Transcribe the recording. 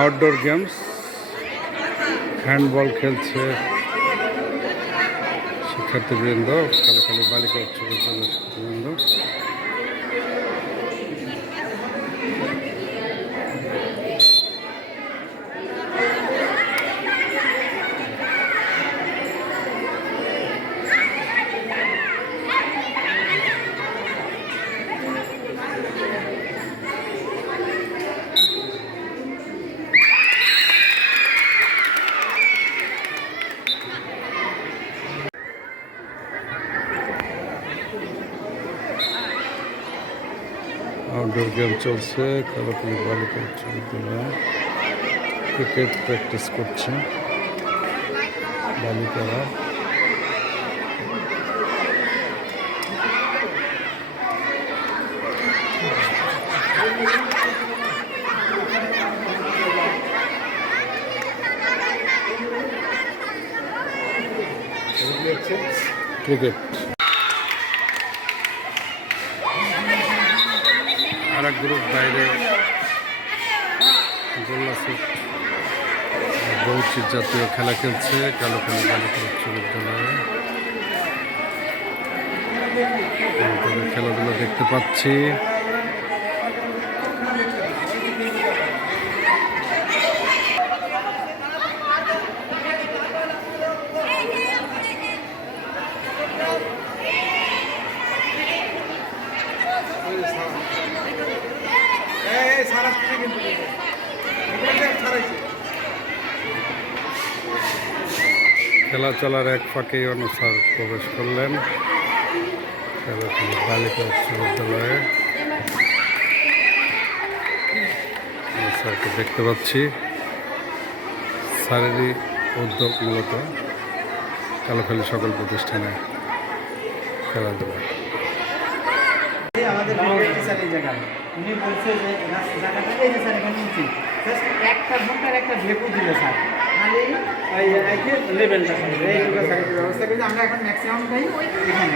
Outdoor games, handball খেলছে শিক্ষার্থীবৃন্দ, কালুখালী বালিকা উচ্চ বিদ্যালয়ের শিক্ষার্থীবৃন্দ। আউটডোর গেম চলছে কালুখালী বালিকা উচ্চ বিদ্যালয়ে। ক্রিকেট প্র্যাকটিস করছে বালিকারা। ক্রিকেট আর এক গ্রুপ বাইরে গোল্লাছুট বৌচির জাতীয় খেলা খেলছে কালুখালী বালিকা উচ্চ বিদ্যালয়ে। খেলাধুলা দেখতে পাচ্ছি। খেলা চলার এক ফাঁকেই অনুসার প্রবেশ করলেন কালুখালী বালিকা উচ্চ বিদ্যালয়ে। স্যারকে দেখতে পাচ্ছি। স্যারেরই উদ্যোগ মূলত কালুখালী সকল প্রতিষ্ঠানে খেলাধুলা। আমাদের জায়গায় উনি বলছে যে জায়গাটা এই যে স্যার এখানে নিচ্ছি একটা ঘন্টার একটা ভেপু দিলে স্যার খালি লেভেলটা এইটুকু সাইডের ব্যবস্থা কিন্তু আমরা এখন ম্যাক্সিমাম টাইম এখানে